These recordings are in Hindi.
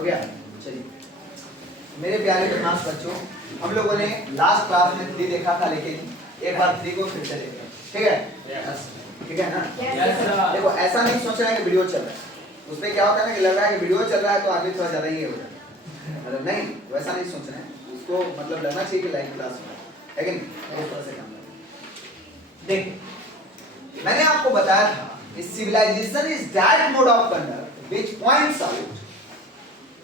हो गया? चलिए मेरे प्यारे खास बच्चों, हम लोगों ने लास्ट क्लास में 3 देखा था, लेकिन एक बार 3 को फिर से देखें, ठीक है? ठीक है ना? देखो ऐसा नहीं सोचना है कि वीडियो चल रहा है, उसमें क्या होता है ना कि लग रहा है कि वीडियो चल रहा है तो आगे थोड़ा ज्यादा ही हो रहा है, मतलब नहीं वैसा नहीं सोचना है, उसको मतलब लगना चाहिए कि लाइव क्लास में, लेकिन इस तरह से काम करना। देखिए मैंने आपको बताया था कि civilization is that mode of conduct which points out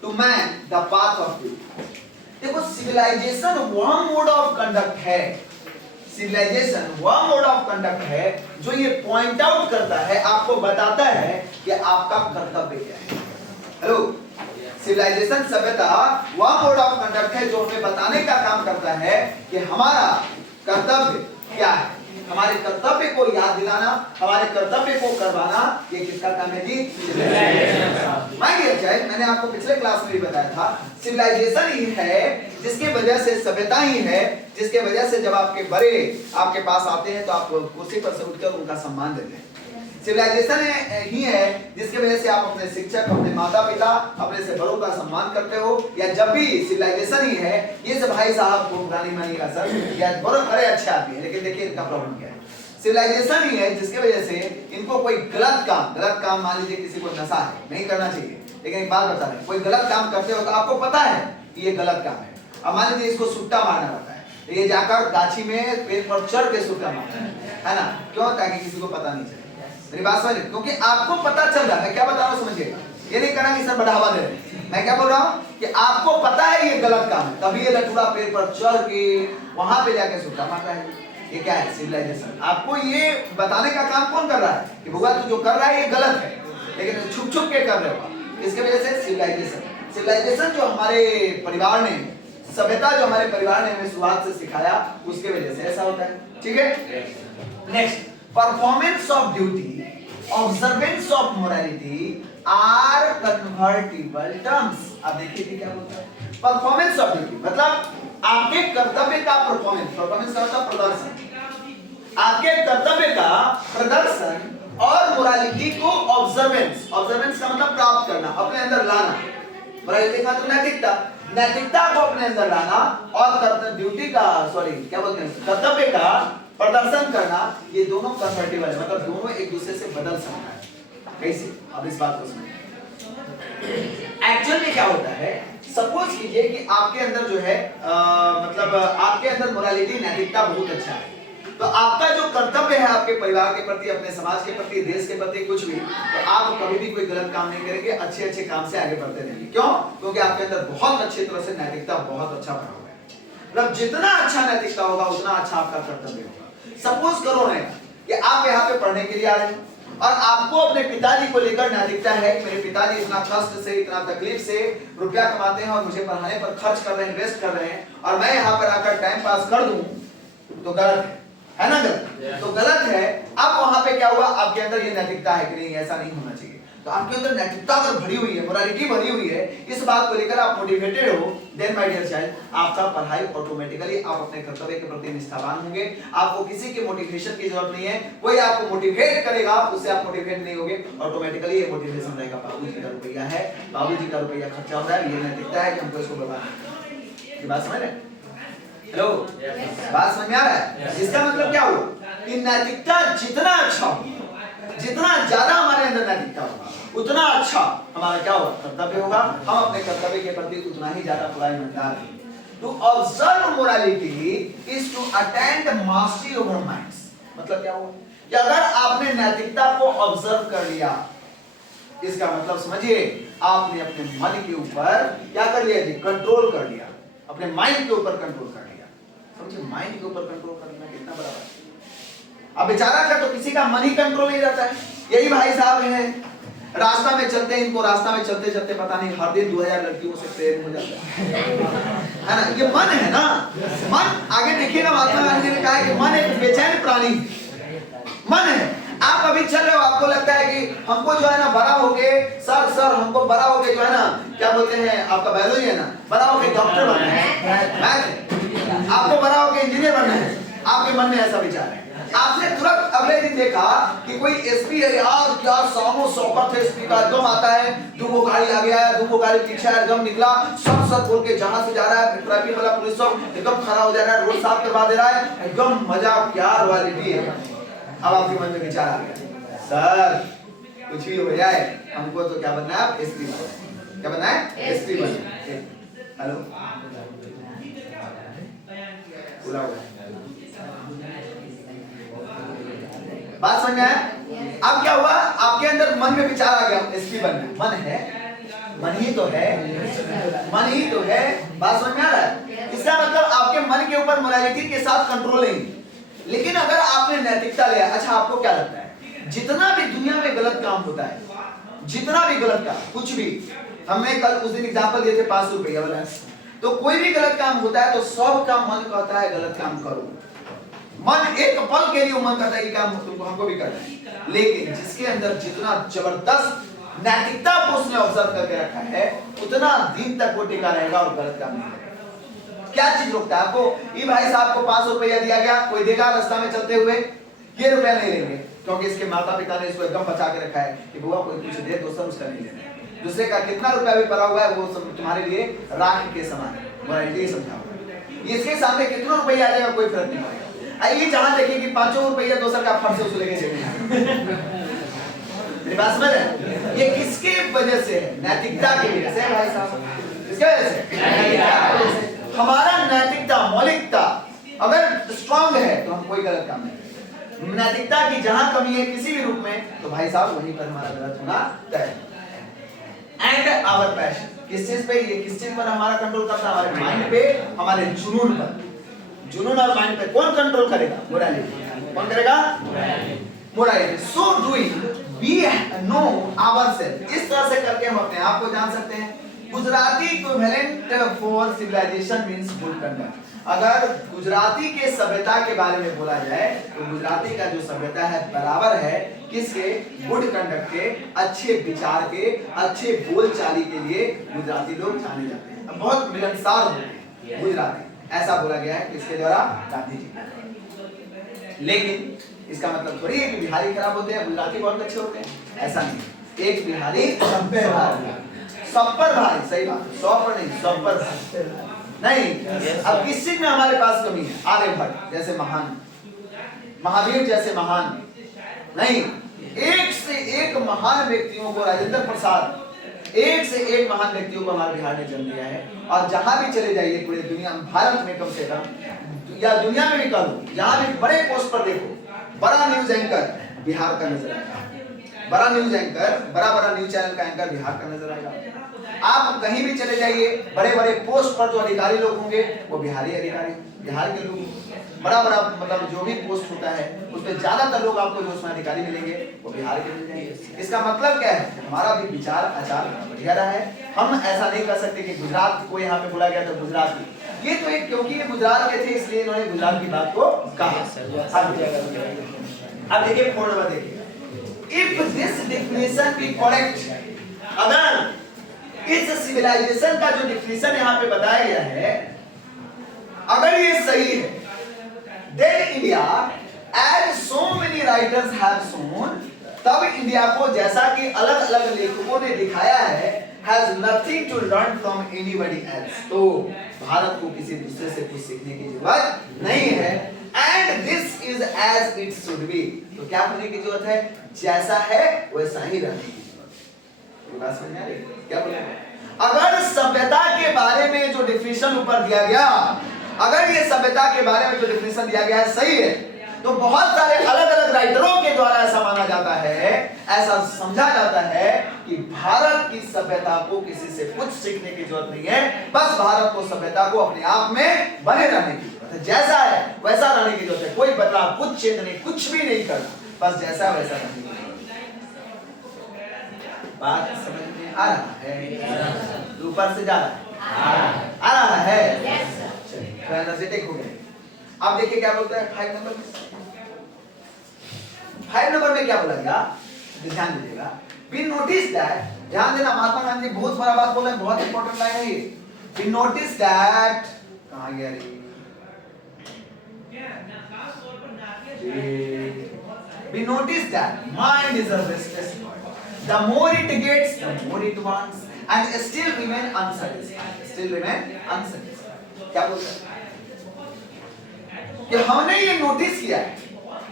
to man the path of duty. देखो सिविलाइजेशन वह मोड ऑफ कंडक्ट है, सिविलाइजेशन वह मोड ऑफ कंडक्ट है जो ये पॉइंट आउट करता है, आपको बताता है कि आपका कर्तव्य क्या है। हेलो, सिविलाइजेशन सभ्यता वह मोड ऑफ कंडक्ट है जो हमें बताने का काम करता है कि हमारा कर्तव्य क्या है, हमारे कर्तव्य को याद दिलाना, हमारे कर्तव्य को करवाना, ये किसका काम है जी? मैंने आपको पिछले क्लास में भी बताया था, सिविलाइजेशन ही है जिसके वजह से सभ्यता ही है जिसके वजह से जब आपके बड़े आपके पास आते हैं तो आप कुर्सी पर से उठकर उनका सम्मान देते हैं। सिविलाइजेशन ही है जिसकी वजह से आप अपने शिक्षक, अपने माता पिता, अपने से बड़ों का सम्मान करते हो, या जब भी सिविलाइजेशन ही है ये सब भाई साहब को पुरानी मानिएगा सर, या बड़े अच्छे आदमी है, लेकिन देखिए इनका प्रॉब्लम क्या है। सिविलाइजेशन ही है जिसकी वजह से इनको कोई गलत काम मान लीजिए किसी को नशा है, नहीं करना चाहिए, लेकिन एक बात बता रहे हैं, कोई गलत काम करते हो तो आपको पता है कि ये गलत काम है, अब मान लीजिए इसको सुट्टा मारना रहता है, तो ये जाकर गाछी में पेड़ पर चढ़ के सुट्टा मारता है ना? क्यों? ताकि किसी को पता नहीं चले। मेरी बात समझ, क्योंकि आपको पता चल रहा है, मैं क्या बता रहा हूँ समझिएगा, ये नहीं कहना कि सर बढ़ावा दे रहे हैं, मैं क्या बोल रहा हूँ कि आपको पता है ये गलत काम है, तभी ये लठुरा पेड़ पर चढ़ के वहां पे जाके सुट्टा मार रहा है। ये क्या है? सिविलाइजेशन। आपको ये बताने का काम कौन कर रहा है कि भगवा तू जो कर रहा है ये गलत है, लेकिन छुप छुप के कर रहे हो, इसके वजह से सिविलाइजेशन जो हमारे परिवार ने, सभ्यता जो हमारे परिवार ने हमें शुरुआत से सिखाया, उसके वजह से ऐसा होता है। ठीक है, next, performance of duty, observance of morality are convertible terms. अब देखिए क्या बोलता है, परफॉर्मेंस ऑफ ड्यूटी मतलब आपके कर्तव्य का परफॉर्मेंस का मतलब प्रदर्शन, आपके कर्तव्य का प्रदर्शन, और मोरालिटी को ऑब्जर्वेंस का मतलब प्राप्त करना, अपने अंदर लाना, मोरालिटी का मतलब नैतिकता को अपने अंदर लाना, और ड्यूटी का क्या बोलते हैं, कर्तव्य का प्रदर्शन करना, ये दोनों कन्वर्टिबल है, मतलब दोनों एक दूसरे से बदल सकता है। कैसे? अब इस बात को समझिए। एक्चुअल में क्या होता है, सपोज कीजिए कि आपके अंदर जो है मतलब आपके अंदर मोरालिटी, नैतिकता बहुत अच्छा है, तो आपका जो कर्तव्य है आपके परिवार के प्रति, अपने समाज के प्रति, देश के प्रति कुछ भी, तो आप कभी भी कोई गलत काम नहीं करेंगे, अच्छे काम से आगे बढ़ते रहेंगे। क्यों? क्योंकि आपके अंदर बहुत अच्छी तरह से नैतिकता बहुत अच्छा भरा हुआ है, मतलब जितना अच्छा नैतिकता होगा उतना अच्छा आपका कर्तव्य होगा। सपोज करो है कि आप यहाँ पे पढ़ने के लिए आ रहे हैं और आपको अपने पिताजी को लेकर नैतिकता है, मेरे पिताजी इतना कष्ट से, इतना तकलीफ से रुपया कमाते हैं और मुझे पढ़ाने पर खर्च कर रहे हैं, इन्वेस्ट कर रहे हैं, और मैं यहाँ पर आकर टाइम पास कर दूं तो गलत है ना? गलत तो गलत है। अब वहां पे क्या हुआ, आपके अंदर ये नैतिकता है कि नहीं, ऐसा नहीं होना चाहिए, तो आपके अंदर नैतिकता अगर भरी हुई है, मोरालिटी भरी हुई है, इस बात को लेकर आप मोटिवेटेड हो, देन माय डियर चाइल्ड, आपका पढ़ाई ऑटोमेटिकली, आप अपने कर्तव्य के प्रति निष्ठावान होंगे, आपको किसी के मोटिवेशन की जरूरत नहीं है, कोई आपको मोटिवेट करेगा उससे आप मोटिवेट नहीं होगे, ऑटोमेटिकली ये मोटिवेशन रहेगा, बाबूजी का रुपया है, बाबूजी का रुपया खर्चा हो रहा है, ये नैतिकता है कि हमको इसको बर्बाद। ये बात समझ रहे? हेलो, बात समझ में आ रहा है? इसका मतलब क्या हुआ कि नैतिकता जितना अच्छा हो, जितना ज्यादा हमारे अंदर नैतिकता होगा, उतना अच्छा हमारा क्या होगा, कर्तव्य होगा, हम अपने कर्तव्य के प्रति उतना ही ज्यादा पूरा ईमानदार हैं। To observe morality is to attend mastery over minds. मतलब क्या हुआ कि अगर आपने नैतिकता को ऑब्जर्व कर लिया, इसका मतलब समझिए आपने अपने मन के ऊपर क्या कर लिया, कंट्रोल कर लिया, अपने माइंड के ऊपर कंट्रोल कर लिया। समझिए, माइंड के ऊपर कंट्रोल करना कितना बड़ा बात है। अब बेचारा का तो किसी का मन ही कंट्रोल नहीं रहता है। यही भाई साहब हैं, रास्ता में चलते हैं, इनको रास्ता में चलते चलते पता नहीं हर दिन 2000 लड़कियों से प्रेम हो जाता है ना? ये मन है ना, मन आगे देखिएगा, महात्मा गांधी ने कहा है कि मन एक बेचैन प्राणी मन है। आप अभी चल रहे हो, आपको लगता है कि हमको जो है ना बड़ा होके सर हमको बड़ा होके जो है ना क्या बोलते हैं, आपका बायोलॉजी है ना, बड़ा होके डॉक्टर बनना है, मैथ आपको बड़ा होके इंजीनियर बनना है, आपके मन में ऐसा विचार है। आपने तुरंत अगले दिन देखा कि कोई एसपी है यार, क्या सामो शौकत है एसपी का, एकदम आता है, दो गाड़ी आ गया है, दो गाड़ी पीछे है, एकदम निकला, सब सब बोल के जहां से जा रहा है, ट्रैफिक वाला पुलिस सब एकदम खड़ा हो जा रहा है, रोड साफ करवा दे रहा है, एकदम मजा, क्या रॉयलिटी है। अब आपके मन में विचार आ गया, सर कुछ भी हो जाए हमको तो क्या बनना है, एसपी बनना। क्या बनना है, एसपी बनना। हेलो पूरा हुआ, बात समझ में आया? अब क्या हुआ, आपके अंदर मन में विचार आ गया एसपी बनना, मन है, मन ही तो है, मन ही तो है, बात समझ में आ रहा है? इसका मतलब आपके मन के ऊपर मोरालिटी के साथ कंट्रोल नहीं। लेकिन अगर आपने नैतिकता लिया, अच्छा आपको क्या लगता है जितना भी दुनिया में गलत काम होता है, जितना भी गलत काम, कुछ भी, हमने कल उस दिन एग्जांपल दिए थे 500 रुपया वाला, तो कोई भी गलत काम होता है तो सबका मन कहता है गलत काम करो, मन एक पल के लिए मन करता है कि काम तुमको हमको भी करना है। लेकिन जिसके अंदर जितना जबरदस्त नैतिकता को उसने ऑब्जर्व करके रखा है, उतना दिन तक वो टिका रहेगा और गलत काम नहीं करेगा। क्या चीज रोकता है आपको? ये भाई साहब को 500 रुपया दिया गया, कोई देगा रास्ता में चलते हुए, ये रुपया नहीं लेंगे क्योंकि इसके माता पिता ने इसको एकदम बचा के रखा है कि बुआ कोई कुछ दे दोस्तों उसका नहीं लेना है, दूसरे का कितना रुपया भी पड़ा हुआ है वो सब तुम्हारे लिए राख के समान है, मोरालिटी समझाओ। इसके सामने कितना रुपया आ जाएगा कोई फर्क नहीं पड़ेगा। आइए जहां देखिए कि 500 रुपया दोसर का फट से उसे लेके चले, मेरी बात समझ रहे? ये किसके वजह से है? नैतिकता की वजह से भाई साहब, किसके वजह से? हमारा नैतिकता, मौलिकता अगर स्ट्रांग है तो हम कोई गलत काम नहीं करेंगे। नैतिकता की जहां कमी है किसी भी रूप में तो भाई साहब वहीं पर हमारा गलत होना तय। एंड आवर पैशन, किस चीज पे? ये किस चीज पर हमारा कंट्रोल करता है? हमारे माइंड पे, हमारे जुनून पर। जुनून और माइंड पे कौन कंट्रोल करेगा? मोरालिटी। कौन करेगा? Morality. So doing we know ourself, इस तरह से करके हम अपने आप को जान सकते हैं। Gujarati equivalent for civilization means good conduct. अगर गुजराती के सभ्यता के बारे में बोला जाए तो गुजराती का जो सभ्यता है बराबर है किसके? गुड कंडक्ट के, अच्छे विचार के, अच्छे बोलचाली के लिए गुजराती लोग जाने जाते हैं। बहुत मिलनसार होते हैं गुजराती, ऐसा बोला गया है किसके द्वारा? गांधी जी। लेकिन इसका मतलब थोड़ी है कि बिहारी खराब होते हैं, गुजराती बहुत अच्छे होते हैं, ऐसा नहीं। एक बिहारी सब पे भारी, सब पर भारी, सही बात, 100 पर नहीं, सब पर नहीं। अब किस चीज में हमारे पास कमी है? आर्यभट्ट जैसे महान, महावीर जैसे महान नहीं, एक से एक महान व्यक्तियों को, राजेंद्र प्रसाद, एक से एक महान व्यक्तियों को हमारे बिहार ने जन्म दिया है। और जहां भी चले जाइए पूरे दुनिया में, भारत में कम से कम या दुनिया में भी करो, जहां भी बड़े पोस्ट पर देखो, बड़ा न्यूज एंकर बिहार का नजर आएगा, बड़ा न्यूज एंकर, बड़ा न्यूज चैनल का एंकर बिहार का नजर आएगा। आप कहीं भी चले जाइए, बड़े बड़े पोस्ट पर जो अधिकारी लोग होंगे वो बिहारी अधिकारी, बिहार के लोग। बड़ा मतलब जो भी पोस्ट होता है उस पर ज्यादातर लोग आपको जो उसमें अधिकारी मिलेंगे वो बिहार के मिल जाएंगे। इसका मतलब क्या है? हमारा भी विचार आचार बढ़िया रहा है। हम ऐसा नहीं कर सकते कि गुजरात को यहाँ पे बोला गया तो गुजराती, ये तो एक, क्योंकि ये गुजरात के थे इसलिए इन्होंने गुजरात की बात को कहा। अब देखिए फोन नंबर देखिए, if this definition be correct, अगर इस सिविलाइजेशन का जो डिफिनेशन यहाँ पे बताया गया है अगर ये सही है, then India, as so many writers have shown, तब इंडिया को जैसा कि अलग अलग लेखकों ने दिखाया है, has nothing to learn from anybody else, तो भारत को किसी दूसरे से कुछ सीखने की जरूरत नहीं है। And this is as it should be, तो क्या होने की जरूरत है? जैसा है वैसा ही रहने की जरूरत। बात समझ में आ रही है? क्या बोले? अगर सभ्यता के बारे में जो डिफिनेशन ऊपर दिया गया, अगर ये सभ्यता के बारे में जो डिफिनेशन दिया गया है सही है, तो बहुत सारे अलग अलग राइटरों के द्वारा ऐसा माना जाता है, ऐसा समझा जाता है कि भारत की सभ्यता को किसी से कुछ सीखने की जरूरत नहीं है, बस भारत को, सभ्यता को अपने आप में बने रहने की जरूरत है। जैसा है वैसा रहने की जरूरत है, कोई बदलाव, कुछ चेंज नहीं, कुछ भी नहीं करना, बस जैसा वैसा रहने की जरूरत है। बात समझ में आ रहा है? ऊपर से जा रहा है? आ रहा है? एनर्जेटिक हो गए। अब देखिए क्या बोलता है 5 नंबर में। 5 नंबर में क्या बोला गया? ध्यान दीजिएगा। We notice that, ध्यान देना, महात्मा गांधी बहुत बड़ा बात बोल रहे हैं, बहुत इंपॉर्टेंट लाइन है ये। We notice that, कहाँ गया रे? We notice that mind is a restless bird. The more it gets, the more it wants, and still remain unsatisfied. Still remain unsatisfied. क्या बोलते हैं? कि हमने ये नोटिस किया है,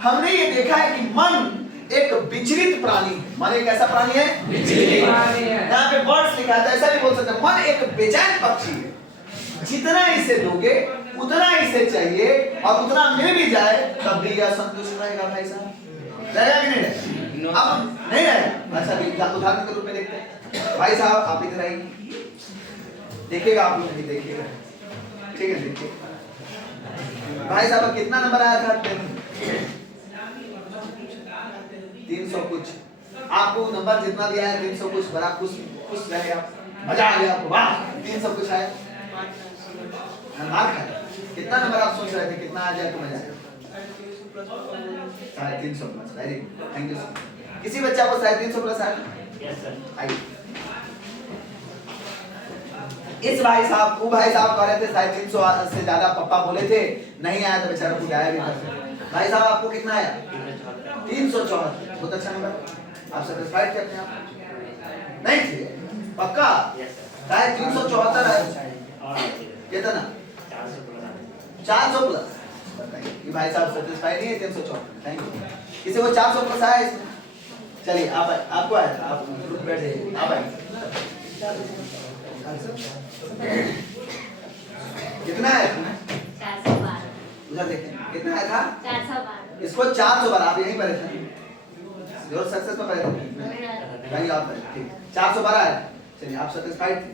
हमने ये देखा है कि मन एक विचलित प्राणी है। मन एक ऐसा प्राणी है विचलित प्राणी है। यहाँ पे वर्ड्स लिखा है, ऐसा भी बोल सकते हैं, मन एक बेचैन पक्षी है। जितना इसे दोगे उतना इसे चाहिए, और उतना मिल भी जाए तब भी यह संतुष्ट रहेगा। भाई साहब रहेगा कि नहीं रहेगा? अब नहीं रहेगा। अच्छा उदाहरण के रूप में देखते हैं। भाई साहब आप इधर आइए, देखिएगा, आप लोग भी देखिएगा, ठीक है? देखिए भाई साहब कितना नंबर आया था? 300 कुछ। आपको नंबर जितना भी आया 300 कुछ, बड़ा खुश रहे आप, मजा आ गया आपको, वाह 300 कुछ आया। मार खाया। कितना नंबर आप सोच रहे थे कितना आ जाए तो मजा आएगा? 350 plus. Very good, thank you sir. किसी बच्चा को 350 प्लस आया? Yes sir. आइए। इस भाई साहब को भाई साहब कह रहे थे 350 से ज्यादा पप्पा बोले थे, नहीं आया तो बेचारा को आया भी नहीं। भाई साहब आपको कितना आया? 374। बहुत अच्छा नंबर। आप सेटिस्फाइड थे अपने आप? नहीं थे पक्का? Yes sir. 374 है। कितना? 400 प्लस। बताइए ये भाई साहब सेटिस्फाइड नहीं है? 374। Thank you. किसी को 400 प्लस आया इसमें? चलिए आप आपको आया था, आप ग्रुप बैठे, आप आइए। कितना है? 412। उधर देखें कितना आया था? 412। इसको 412। आप यहीं पढ़े थे, जो सक्सेस में पढ़े थे भाई आप पढ़े, ठीक। 412 आया। चलिए आप सेटिस्फाइड थे?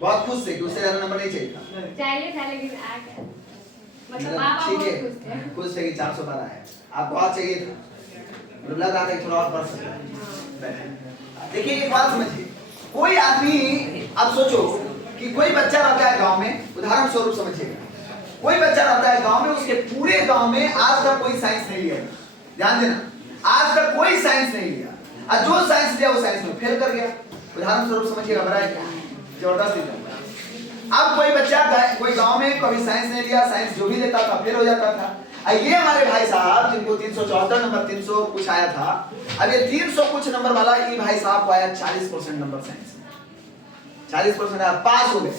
बहुत खुश थे कि उससे ज्यादा नंबर नहीं चाहिए था। चाहिए था लेकिन आ गया। मतलब पापा ठीक बहुत है, खुश थे कि 412 है। आपको और चाहिए था, मतलब लग रहा था कि थोड़ा और बढ़ सकता है। देखिए एक बात समझिए, कोई आदमी, अब सोचो कि कोई बच्चा रहता है गांव में, उदाहरण स्वरूप समझिएगा, कोई बच्चा रहता है गांव में, उसके पूरे गांव में आज तक कोई साइंस नहीं लिया। ध्यान देना, आज तक कोई साइंस नहीं लिया, और जो साइंस लिया वो साइंस में फेल कर गया। उदाहरण स्वरूप समझिएगा, बड़ा है क्या? जबरदस्त एग्जांपल। अब कोई बच्चा कोई गांव में कभी साइंस नहीं लिया, साइंस जो भी लेता था फेल हो जाता था। ये हमारे भाई साहब जिनको 374 नंबर 300 कुछ आया था, अब ये 300 कुछ नंबर वाला ये भाई साहब को आया 40% नंबर साइंस में। 40% आया, पास हो गए।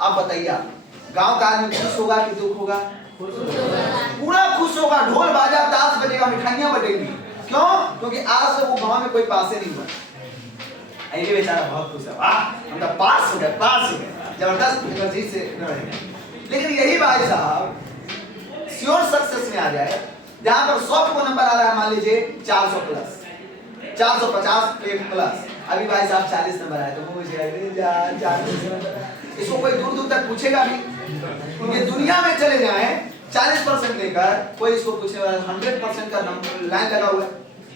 अब बताइए आप, गांव का आदमी खुश होगा कि दुख होगा? पूरा खुश होगा, ढोल बाजा ताश बजेगा, मिठाइयां बटेंगी। क्यों? क्योंकि आज तक वो गांव में कोई पास ही नहीं हुआ। ये बेचारा बहुत खुश है, वाह हम तो पास हो गए, पास हो गए, जबरदस्त एनर्जी से रहे। लेकिन यही भाई साहब श्योर सक्सेस में आ जाए, जहां पर 100 को नंबर आ रहा है, मान लीजिए 400 प्लस, 450 प्लस, अभी भाई साहब 40 नंबर आए तो इसको कोई दूर दूर तक पूछेगा भी? ये दुनिया में चले जाए 40% लेकर, कोई इसको पूछने वाला 100% का नंबर लाइन लगा हुआ है,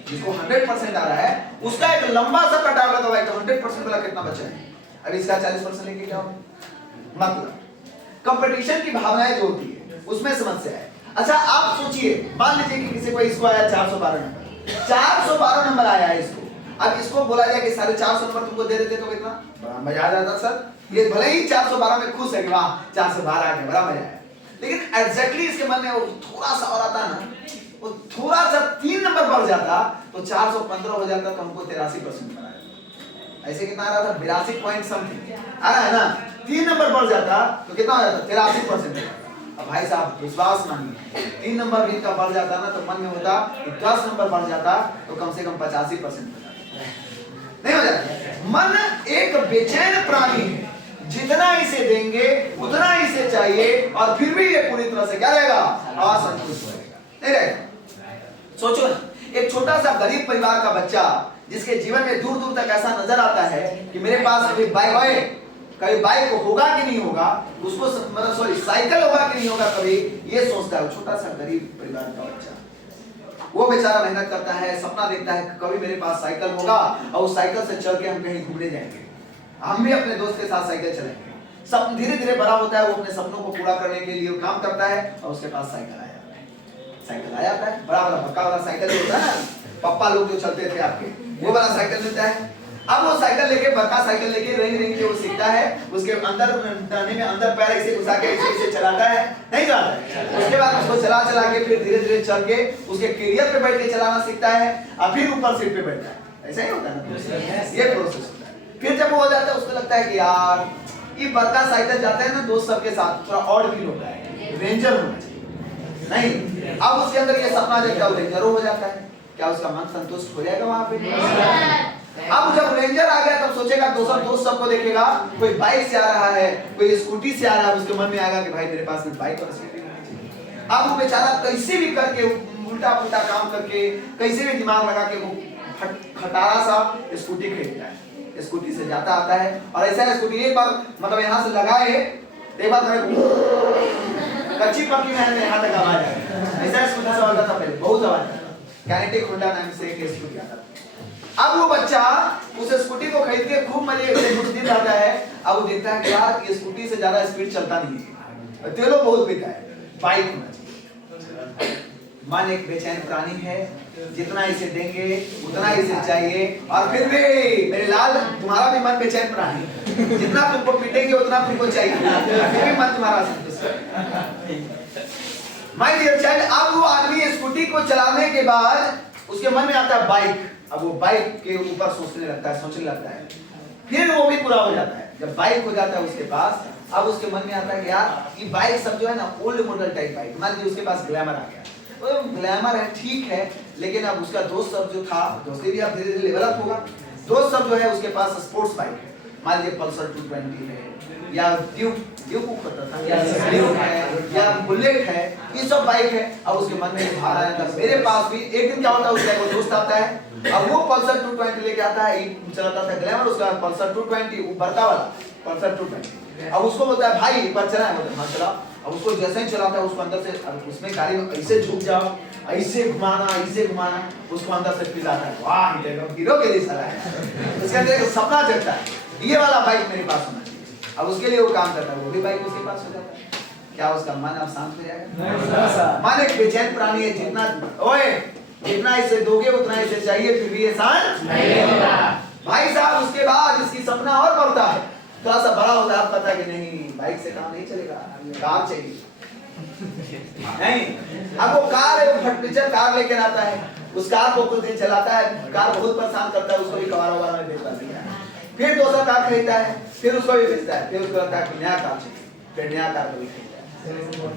जिसको 100% आ रहा है उसका एक लंबा सा कटाव लगा हुआ है, तो 100% वाला कितना बचा है? अभी इसका 40% लेके जाओ। मतलब कंपटीशन की भावनाएं जो होती है उसमें समस्या है। अच्छा आप सोचिए, मान लीजिए कि किसी को इसको आया 412 नंबर, 412 नंबर आया है इसको, अब इसको बोला जाए कि 450 नंबर तुमको दे देते तो कितना बड़ा मजा आ जाता सर। ये भले ही 412 में खुश है कि वाह 412 आ गया, बड़ा मजा आया, लेकिन एग्जैक्टली इसके मन में वो थोड़ा सा और आता ना, वो थोड़ा सा 3 नंबर बढ़ जाता तो 415 हो जाता, तो हमको 83% आ रहा। ऐसे कितना आ रहा था? 82 पॉइंट समथिंग आ रहा है ना। 3 नंबर बढ़ जाता तो कितना हो जाता? 83%। अब भाई साहब विश्वास मानिए, 3 नंबर भी का बढ़ जाता ना, तो मन में होता कि 10 नंबर बढ़ जाता तो कम से कम 85% नहीं हो जाता। मन एक बेचैन प्राणी है, जितना इसे देंगे उतना इसे चाहिए, और फिर भी ये पूरी तरह से क्या रहेगा? असंतुष्ट रहेगा, नहीं रहेगा। सोचो ना, एक छोटा सा गरीब परिवार का बच्चा जिसके जीवन में दूर दूर तक ऐसा नजर आता है कि मेरे पास कभी बाइक होगा कि नहीं होगा, उसको मतलब सॉरी साइकिल होगा कि नहीं होगा, कभी ये सोचता है। छोटा सा गरीब परिवार का बच्चा, वो बेचारा मेहनत करता है, सपना देखता है कि कभी मेरे पास साइकिल होगा और उस साइकिल से चल के हम कहीं घूमने जाएंगे, हम भी अपने दोस्त के साथ साइकिल चलाएंगे। सब धीरे धीरे बड़ा होता है, वो अपने सपनों को पूरा करने के लिए काम करता है, और उसके पास साइकिल आ जाता है। साइकिल आ जाता है, बड़ा वाला पक्का वाला साइकिल होता है ना, पप्पा लोग जो चलते थे आपके, वो वाला साइकिल मिलता है। अब वो साइकिल लेके बड़का साइकिल लेके रेंग रेंग के वो सीखता है, उसके अंदर टर्नी में अंदर पैर ऐसे घुसा के ऐसे चलाता है, नहीं चलाता है। उसके बाद उसको चला चला के फिर धीरे धीरे चल के उसके कैरियर पे बैठ के चलाना सीखता है, और फिर ऊपर सीट पे बैठता है। ऐसा ही होता है ना, ये प्रोसेस होता है। फिर जब वो हो जाता है उसको लगता है कि यार ये बड़का साइकिल जाता है ना दोस्त सबके साथ, थोड़ा ऑड फील होता है, रेंजर होना चाहिए। नहीं, अब उसके अंदर ये सपना जब वो रेंजर हो जाता है, क्या उसका मन संतुष्ट हो जाएगा वहां पे? अब जब रेंजर आ गया तब सोचेगा दोस्त सबको देखेगा, कोई बाइक से आ रहा है, कोई स्कूटी से आ रहा है, उसके मन में आएगा कि भाई मेरे पास में बाइक और स्कूटी है। अब वो बेचारा कैसे भी करके उल्टा पुल्टा काम करके कैसे भी दिमाग लगा के वो खटारा सा स्कूटी खरीदता है, स्कूटी से जाता आता है, और ऐसा स्कूटी एक बार मतलब यहाँ से लगाए, एक बार कच्ची पक्की में यहाँ तक आवाज आया, ऐसा स्कूटी से आता था पहले, बहुत आवाज आता था। कैनेटिक होंडा नाम से एक स्कूटी आता था। अब वो बच्चा उस स्कूटी को खरीद के खूब मजे से कुछ दिन रहता है। अब वो देखता है कि यार ये स्कूटी से ज्यादा स्पीड चलता नहीं है, तेलों बहुत पीता है, बाइक होना चाहिए। मन एक बेचैन प्राणी है, जितना इसे देंगे उतना इसे चाहिए, और फिर भी मेरे लाल तुम्हारा भी मन बेचैन प्राणी है, जितना तुमको पीटेंगे उतना तुमको चाहिए, फिर भी मन तुम्हारा संतुष्ट। माय डियर चाइल्ड, अब वो आदमी स्कूटी को चलाने के बाद उसके मन में आता है बाइक। अब वो बाइक के ऊपर सोचने लगता है, फिर वो भी पूरा हो जाता है। जब बाइक हो जाता है उसके पास, अब उसके मन में आता है कि यार ये बाइक सब जो है ना ओल्ड मॉडल टाइप बाइक, मान लीजिए उसके पास ग्लैमर आ गया, तो ग्लैमर है ठीक है, लेकिन अब उसका दोस्त सब जो था, दोस्ती भी अब धीरे धीरे डेवलप होगा, दोस्त सब जो है उसके पास स्पोर्ट्स बाइक है, मान लीजिए पल्सर 220 है, या ड्यूक है, या बुलेट है, ये सब बाइक है। अब उसके मन में भार आया था, मेरे पास भी एक दिन क्या होता है, उसका एक दोस्त आता है, अब वो पल्सर 220 लेके आता है, चलाता था ग्लैमर, उसका पल्सर 220 बड़का वाला पल्सर 220। अब उसको बोलता है भाई एक बार चला है, हाँ चला। अब उसको जैसे ही चलाता है उसको अंदर से, अब उसमें गाड़ी में ऐसे झुक जाओ, ऐसे घुमाना, उसको अंदर से फील आता है, वाह ये हीरो के जैसा है। उसके अंदर एक सपना जगता है, ये वाला बाइक मेरे पास होना चाहिए। अब उसके लिए वो काम करता है, वो भी बाइक उसके पास हो जाता है। क्या उसका मन अब शांत हो जाएगा? मन एक बेचैन प्राणी है, जितना इसे दोगे उतना इसे चाहिए, फिर भी ये शांत नहीं होगा। भाई साहब उसके बाद इसकी सपना और बढ़ता है, थोड़ा सा बड़ा होता है, पता है कि नहीं बाइक से काम नहीं चलेगा, कार चाहिए। नहीं, अब वो कार है, वो फटपिचर कार लेकर आता है, उस कार को कुछ दिन चलाता है, कार बहुत परेशान करता है, उसको भी कबाड़ा में बेचता है। फिर दूसरा कार खरीदता है, फिर उसको भी बेचता है, फिर उसको लगता है कि नया कार चाहिए, फिर नया कार को भी खरीदता है।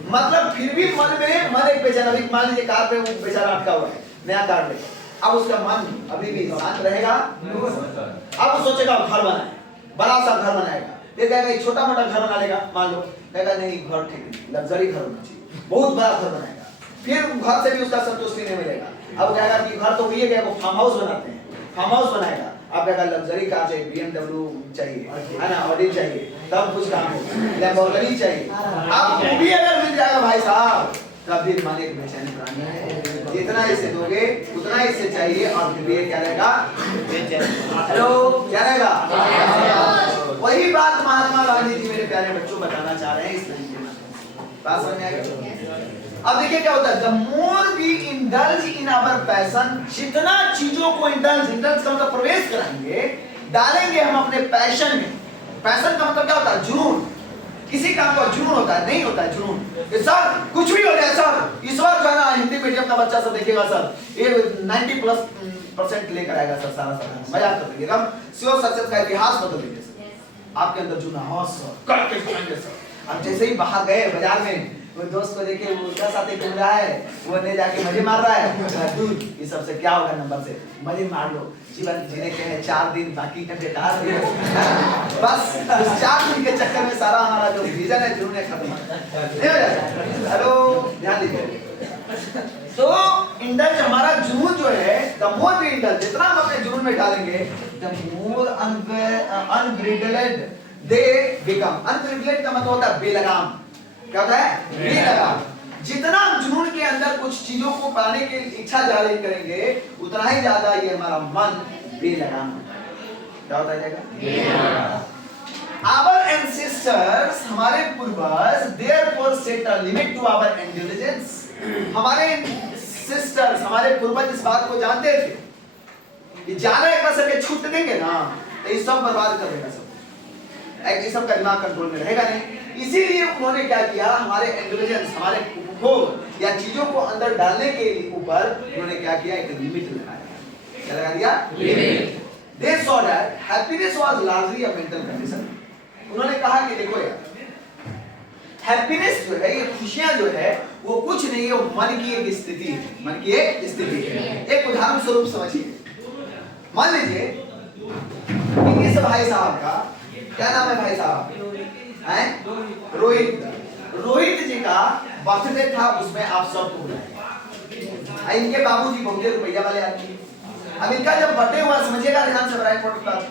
मतलब फिर भी मन एक बेचारा, अभी मान लीजिए कार पे वो बेचारा अटका हुआ है, नया कार ले, अब उसका मन अभी भी शांत रहेगा। अब वो सोचेगा घर बनाए, बड़ा सा घर बनाएगा, फिर कहेगा एक छोटा मोटा घर बना लेगा, मान लो कहेगा नहीं घर ठीक नहीं, लग्जरी घर होना चाहिए, बहुत बड़ा घर बनाएगा, फिर घर से भी उसका संतुष्टि नहीं मिलेगा। अब कहेगा कि घर तो वही है, वो फार्म हाउस बनाते हैं, फार्म हाउस बनाएगा, अब कहेगा लग्जरी कार चाहिए, BMW चाहिए, है ना, ऑडी चाहिए, तब कुछ काम होगा, लैम्बोर्गिनी चाहिए। अब वो भी अगर मिल जाएगा भाई साहब, तब भी मन एक बेचैन प्राणी है, जितना इसे दोगे उतना इसे चाहिए, और फिर ये क्या रहेगा? हेलो, क्या रहेगा? वही बात महात्मा गांधी जी मेरे प्यारे बच्चों बताना चाह रहे हैं इस तरीके में। बात समझ में आ गई? अब देखिए क्या होता है, the more we indulge in our passion, जितना चीजों को indulge का मतलब प्रवेश कराएंगे, डालेंगे हम अपने पैशन में। पैशन का मतलब क्या होता है? जुनून। किसी काम का जुनून होता है, नहीं होता है जुनून। सर कुछ भी हो जाए सर, इस बार जो है ना हिंदी मीडियम का बच्चा सब देखेगा सर, ये 90% लेकर आएगा सर, सारा मजाक कर देंगे, हम श्योर सक्सेस का इतिहास बदल देंगे सर। आपके अंदर जुनून, हाँ सर करके दिखाएंगे सर। अब जैसे ही बाहर गए बाजार में, वो दोस्त को देखे वो क्या साथ घूम रहा है, वो ले जाके मजे मार रहा है, दूध ये सबसे क्या होगा, नंबर से मजे मार लो, जीवन जीने के हैं 4 दिन, बाकी का बेकार है। बस उस 4 दिन के चक्कर में सारा हमारा जो विजन है जुनून खत्म नहीं हो जाएगा। हेलो ध्यान दीजिए, तो इंडल्ज हमारा जुनून जो है, द मोर वी इंडल्ज, जितना हम अपने जुनून में डालेंगे, the more unbridled they become. Unbridled का मतलब होता है बेलगाम। क्या होता है? बेलगाम। जितना जुनून के अंदर कुछ चीजों को पाने की इच्छा जारी करेंगे, उतना ही ज्यादा ये हमारा मन बेलगाम होता है। क्या होता जाएगा? Our ancestors, हमारे पूर्वज, therefore set a limit to our indulgence. हमारे सिस्टर्स, हमारे पूर्वज इस बात को जानते थे कि ज्यादा एक करके छूट देंगे ना तो ये सब बर्बाद कर देगा सब, एक सब का दिमाग कंट्रोल में रहेगा नहीं। इसीलिए उन्होंने क्या किया, हमारे इंटेलिजेंस, हमारे उपभोग या चीजों को अंदर डालने के ऊपर उन्होंने क्या किया, एक लिमिट लगाया। क्या लगा दिया? Limit. They saw that happiness was largely a mental condition. उन्होंने कहा कि देखो यार, हैप्पीनेस जो है, ये खुशियां जो है, वो कुछ नहीं है, वो मन की एक स्थिति है, मन की एक स्थिति है। एक उदाहरण स्वरूप समझिए, मान लीजिए इस भाई साहब का क्या नाम है, भाई साहब हैं रोहित, रोहित जी का बर्थडे था, उसमें आप सबको बुलाए। इनके बाबूजी बहुत रुपया वाले आदमी। अब इनका जब बर्थडे हुआ, समझिएगा ध्यान से, बड़ा इंपॉर्टेंट बात,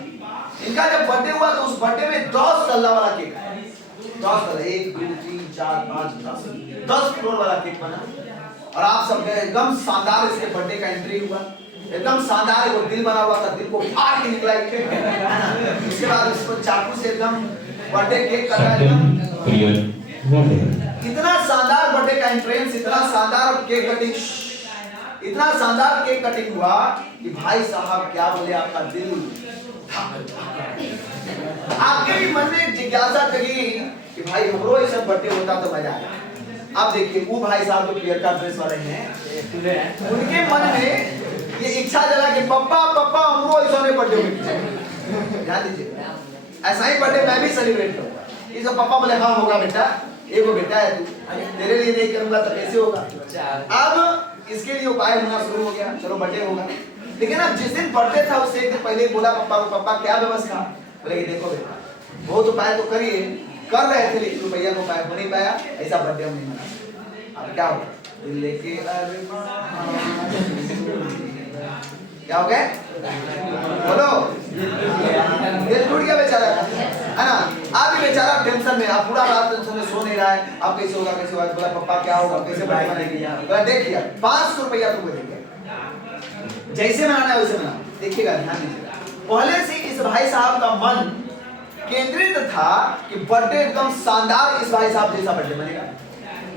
इनका जब बर्थडे हुआ तो उस बर्थडे में 10 तल्ला वाला केक आया। 10 तल्ला, 1 2 3 4 5 10 फ्लोर वाला केक बना, और आप सब गए, एकदम शानदार इसके बर्थडे का एंट्री हुआ, एकदम शानदार, वो दिल बना हुआ था, दिल को फाड़ के निकला है ना। उसके बाद उसको चाकू से एकदम बर्थडे केक कटा, एकदम इतना शानदार बर्थडे का एंट्रेंस, इतना शानदार केक कटिंग, इतना शानदार केक कटिंग हुआ कि भाई साहब क्या बोले, आपका दिल आपके भी मन में एक जिज्ञासा जगी कि भाई हमरो ऐसा बर्थडे होता तो मजा आया। अब देखिए वो भाई साहब जो क्लियर का ड्रेस वाले हैं, उनके मन में ये इच्छा जला कि पप्पा पप्पा हमरो ऐसा नहीं बर्थडे होगा। ध्यान दीजिए, ऐसा ही बर्थडे मैं भी सेलिब्रेट करूंगा। ये सब पापा बोले हाँ होगा बेटा, एगो बेटा है तू, तेरे लिए नहीं करूंगा तो कैसे होगा। अब इसके लिए उपाय होना शुरू हो गया, चलो बर्थडे होगा। लेकिन अब जिस दिन बर्थडे था उससे एक दिन पहले बोला पप्पा को, पप्पा क्या व्यवस्था, बोले देखो बेटा बहुत उपाय तो करिए, कर रहे थे लेकिन रुपया को उपाय हो नहीं पाया, ऐसा बर्थडे हम नहीं मना। अब क्या होगा, दिल लेके क्या हो गया, बोलो दिल टूट गया बेचारा का, है ना। आप भी बेचारा टेंशन में, आप पूरा रात टेंशन में सो नहीं रहा है, आप कैसे होगा कैसे होगा, बोला पप्पा क्या होगा, कैसे बर्थडे मनाएंगे, बोला देखिए 500 रुपया तुमको देंगे, जैसे मनाना है वैसे मना। देखिएगा ध्यान दीजिएगा, पहले से इस भाई साहब का मन केंद्रित था कि बर्थडे एकदम शानदार इस भाई साहब जैसा बर्थडे बनेगा,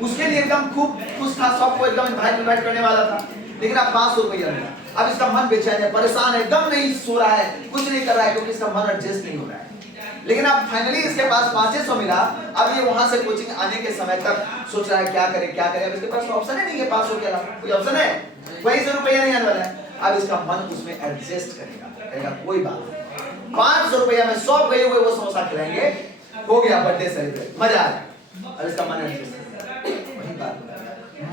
उसके लिए एकदम खूब खुश था, सबको एकदम इनवाइट करने वाला था। लेकिन अब 500 रुपया मिला, अब इसका मन बेचैन है, परेशान है, एकदम नहीं सो रहा है, कुछ नहीं कर रहा है क्योंकि इसका मन एडजस्ट नहीं हो रहा है। लेकिन अब फाइनली इसके पास 500 मिला। अब ये वहां से कोचिंग आने के समय तक सोच रहा है क्या करे क्या करे, अब इसके पास ऑप्शन है नहीं है 500 के अलावा, कोई ऑप्शन है, वहीं से रुपया नहीं आने वाला है। अब इसका मन उसमें एडजस्ट करेगा, कहेगा कोई बात नहीं, 500 रुपया में सब गए हुए वो समोसा खिलाएंगे, हो गया बर्थडे सेलिब्रेट, मजा आया। अब इसका मन एडजस्ट करेगा, वही बात।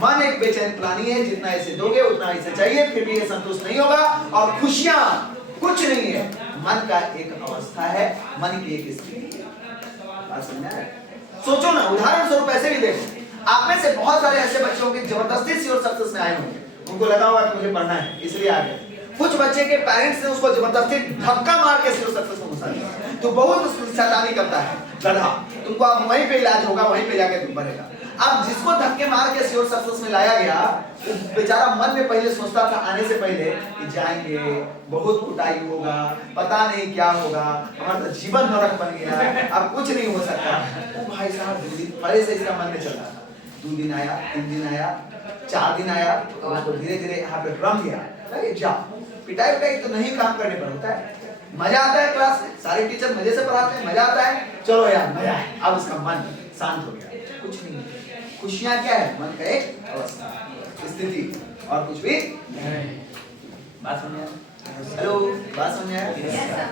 मन एक बेचैन प्राणी है, जितना इसे दोगे उतना इसे चाहिए, फिर भी ये संतुष्ट नहीं होगा। और खुशियां कुछ नहीं है, मन का एक अवस्था है, मन की एक स्थिति है। बात समझ में आ रहा है? सोचो ना, उदाहरण स्वरूप ऐसे भी देखो, आप में से बहुत सारे ऐसे बच्चे होंगे जबरदस्ती से और सक्सेस में आए होंगे, उनको लगा होगा कि मुझे पढ़ना है इसलिए आ गए। कुछ बच्चे के पेरेंट्स ने उसको जबरदस्ती धक्का मार के सिर्फ सक्सेस में घुसा दिया, तो बहुत शैतानी करता है गधा, तुमको अब वहीं पे इलाज होगा, वहीं पे जाके तुम पढ़ेगा। अब जिसको धक्के मार के श्योर सक्सेस में लाया गया, बेचारा मन में पहले सोचता था आने से पहले कि जाएंगे, बहुत कुटाई होगा, पता नहीं क्या होगा, हमारा तो जीवन नरक बन गया, अब कुछ नहीं हो सकता। तो भाई साहब 2 दिन पहले से इसका मन में चल रहा था, 2 दिन आया, 3 दिन आया, 4 दिन आया, तो धीरे धीरे यहाँ पे रम गया। अरे जाओ, पिटाई पिटाई तो नहीं काम करने पर होता है, मजा आता है क्लास में, सारे टीचर मजे से पढ़ाते हैं, मजा आता है, चलो यार मजा है। अब उसका मन शांत हो गया, कुछ नहीं। खुशियां क्या है, मन का एक अवस्था, स्थिति, और कुछ भी नहीं। बात समझ आया? हेलो, बात समझ आया?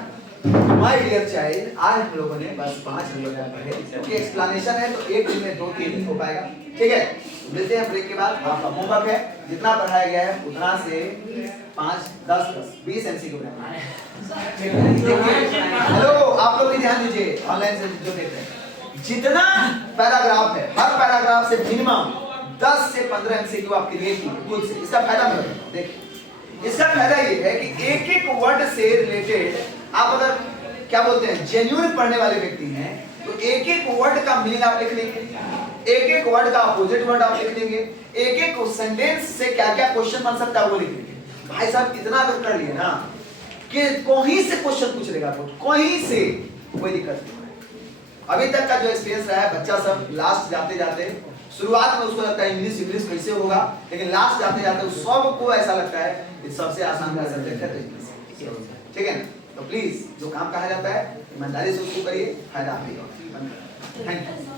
माय डियर चाइल्ड, आज हम लोगों ने बस 5 नंबर पढ़े, क्योंकि एक्सप्लेनेशन है तो एक दिन में 2-3 हो पाएगा, ठीक है। मिलते हैं ब्रेक के बाद। आपका होमवर्क है, जितना पढ़ाया गया है उतना से 5 10 20 एमसीक्यू बनाना है। हेलो, आप लोग भी ध्यान दीजिए, ऑनलाइन से जो देख रहे हैं, जितना पैराग्राफ है, हर पैराग्राफ से मिनिमम 10 से 15 एमसीक्यू आप क्रिएट कीजिए खुद से। इसका फायदा मतलब देखिए, इसका फायदा ये है कि एक-एक वर्ड से रिलेटेड आप अगर क्या बोलते हैं जेन्युइन पढ़ने वाले व्यक्ति हैं तो एक-एक वर्ड का मीनिंग आप लिख लेंगे, एक-एक वर्ड का अपोजिट वर्ड आप लिख लेंगे, एक-एक सेंटेंस से क्या-क्या क्वेश्चन बन सकता है वो लिख लेंगे। भाई साहब इतना अगर कर लिए ना कि कहीं से क्वेश्चन पूछ लेगा, कहीं से, कोई दिक्कत नहीं। अभी तक का जो एक्सपीरियंस रहा है, बच्चा सब लास्ट जाते जाते, शुरुआत में उसको लगता है इंग्लिश कैसे होगा, लेकिन लास्ट जाते जाते सबको ऐसा लगता है कि सबसे आसान सब्जेक्ट है तो इंग्लिश। ठीक है ना? तो प्लीज जो काम कहा जाता है ईमानदारी से उसको करिए, फायदा आप ही होगा। Thank you.